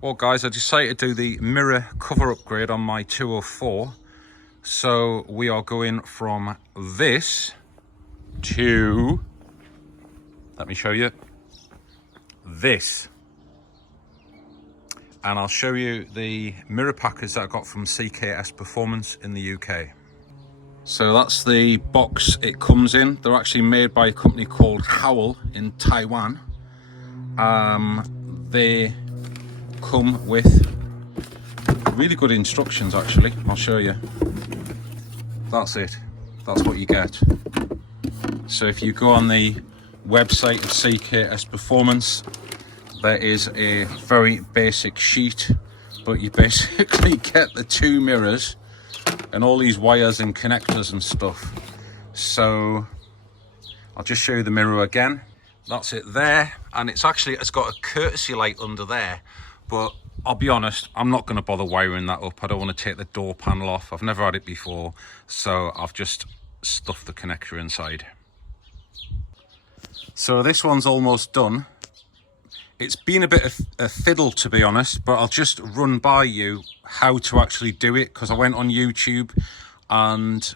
Well guys, I decided to do the mirror cover upgrade on my 204. So we are going from this to, let me show you, this. And I'll show you the mirror package that I got from CKS Performance in the UK. So that's the box it comes in. They're actually made by a company called Howell in Taiwan. They come with really good instructions actually. I'll show you. That's it. That's what you get. So if you go on the website of CKS Performance, there is a very basic sheet, but you basically get the two mirrors and all these wires and connectors and stuff. So I'll just show you the mirror again. That's it there, and it's got a courtesy light under there, but I'll be honest, I'm not going to bother wiring that up. I don't want to take the door panel off. I've never had it before, so I've just stuffed the connector inside. So this one's almost done. It's been a bit of a fiddle, to be honest, but I'll just run by you how to actually do it, because I went on YouTube and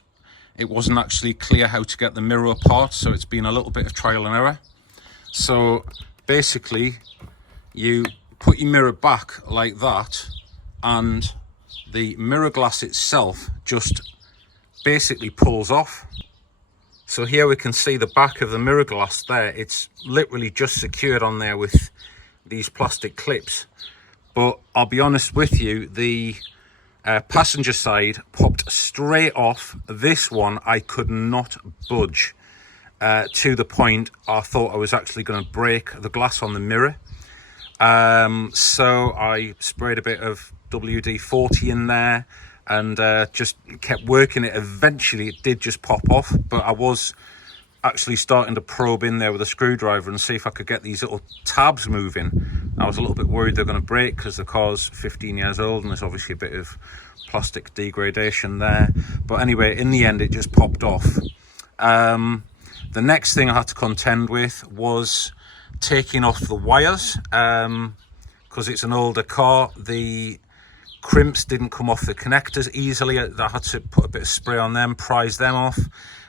it wasn't actually clear how to get the mirror apart, so it's been a little bit of trial and error. So basically you put your mirror back like that, and the mirror glass itself just basically pulls off. So here we can see the back of the mirror glass there. It's literally just secured on there with these plastic clips. But I'll be honest with you, the passenger side popped straight off. This one I could not budge, to the point I thought I was actually going to break the glass on the mirror. So I sprayed a bit of WD-40 in there and just kept working it. Eventually it did just pop off, but I was actually starting to probe in there with a screwdriver and see if I could get these little tabs moving. I was a little bit worried they're going to break because the car's 15 years old and there's obviously a bit of plastic degradation there. But anyway, in the end it just popped off. The next thing I had to contend with was taking off the wires, because it's an older car. The crimps didn't come off the connectors easily. I had to put a bit of spray on them, prise them off,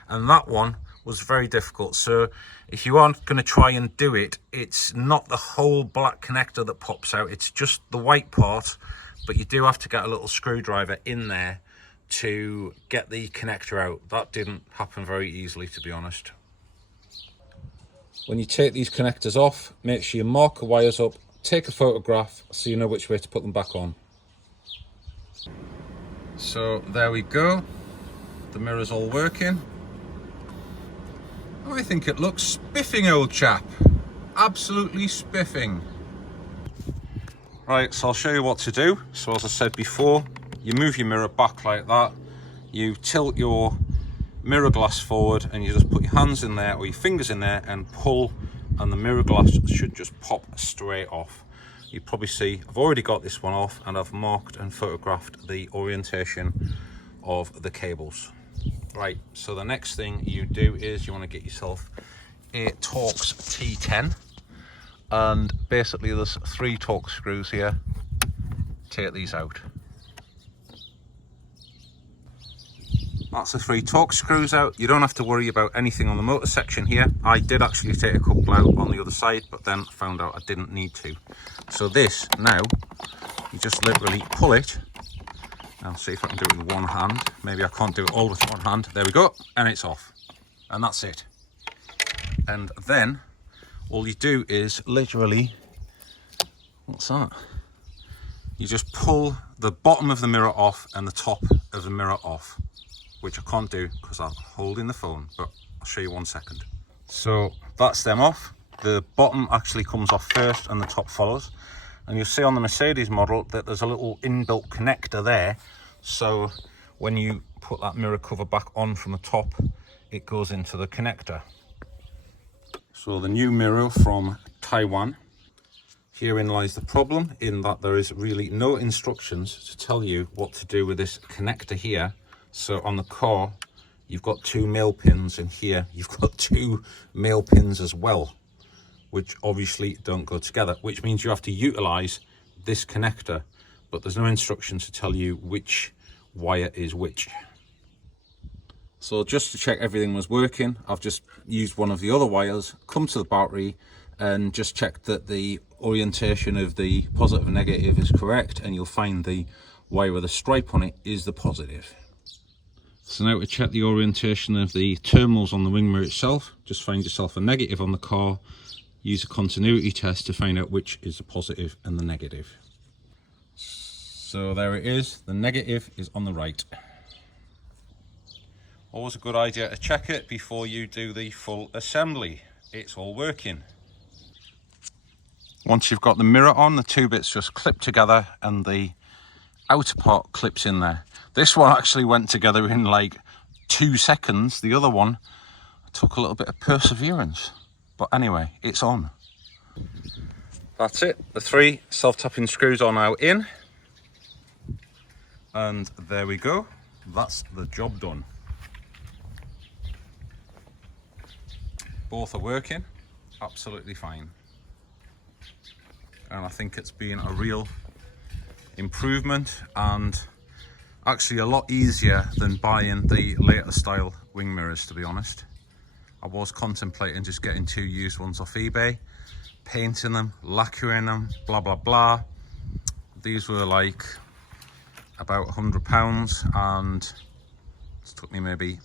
and that one was very difficult. So if you aren't going to try and do it, it's not the whole black connector that pops out, it's just the white part, but you do have to get a little screwdriver in there to get the connector out. That didn't happen very easily, to be honest. When you take these connectors off, make sure you mark the wires up, take a photograph so you know which way to put them back on. So there we go, the mirror's all working. I think it looks spiffing, old chap, absolutely spiffing. Right, so I'll show you what to do. So as I said before, you move your mirror back like that, you tilt your mirror glass forward and you just put your hands in there or your fingers in there and pull, and the mirror glass should just pop straight off. You probably see I've already got this one off and I've marked and photographed the orientation of the cables. Right, so the next thing you do is you want to get yourself a Torx T10, and basically there's 3 Torx screws here. Take these out. That's the 3 Torx screws out. You don't have to worry about anything on the motor section here. I did actually take a couple out on the other side, but then found out I didn't need to. So this, now, you just literally pull it. I'll see if I can do it with one hand. Maybe I can't do it all with one hand. There we go, and it's off. And that's it. And then, all you do is literally, what's that? You just pull the bottom of the mirror off and the top of the mirror off, which I can't do because I'm holding the phone, but I'll show you 1 second. So that's them off. The bottom actually comes off first and the top follows. And you'll see on the Mercedes model that there's a little inbuilt connector there. So when you put that mirror cover back on from the top, it goes into the connector. So the new mirror from Taiwan. Herein lies the problem, in that there is really no instructions to tell you what to do with this connector here. So on the car, you've got 2 male pins, and here you've got 2 male pins as well, which obviously don't go together, which means you have to utilize this connector, but there's no instructions to tell you which wire is which. So just to check everything was working, I've just used one of the other wires, come to the battery and just checked that the orientation of the positive and negative is correct, and you'll find the wire with a stripe on it is the positive. So now to check the orientation of the terminals on the wing mirror itself, just find yourself a negative on the car, use a continuity test to find out which is the positive and the negative. So there it is, the negative is on the right. Always a good idea to check it before you do the full assembly. It's all working. Once you've got the mirror on, the two bits just clip together and the outer part clips in there. This one actually went together in like 2 seconds. The other one took a little bit of perseverance. But anyway, it's on. That's it. The 3 self-tapping screws are now in. And there we go. That's the job done. Both are working absolutely fine. And I think it's been a real improvement, and actually a lot easier than buying the later style wing mirrors, to be honest. I was contemplating just getting 2 used ones off eBay, painting them, lacquering them, blah blah blah. These were like about £100 and it took me maybe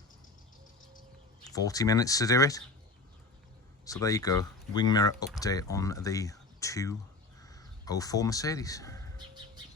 40 minutes to do it. So there you go, wing mirror update on the 204 Mercedes.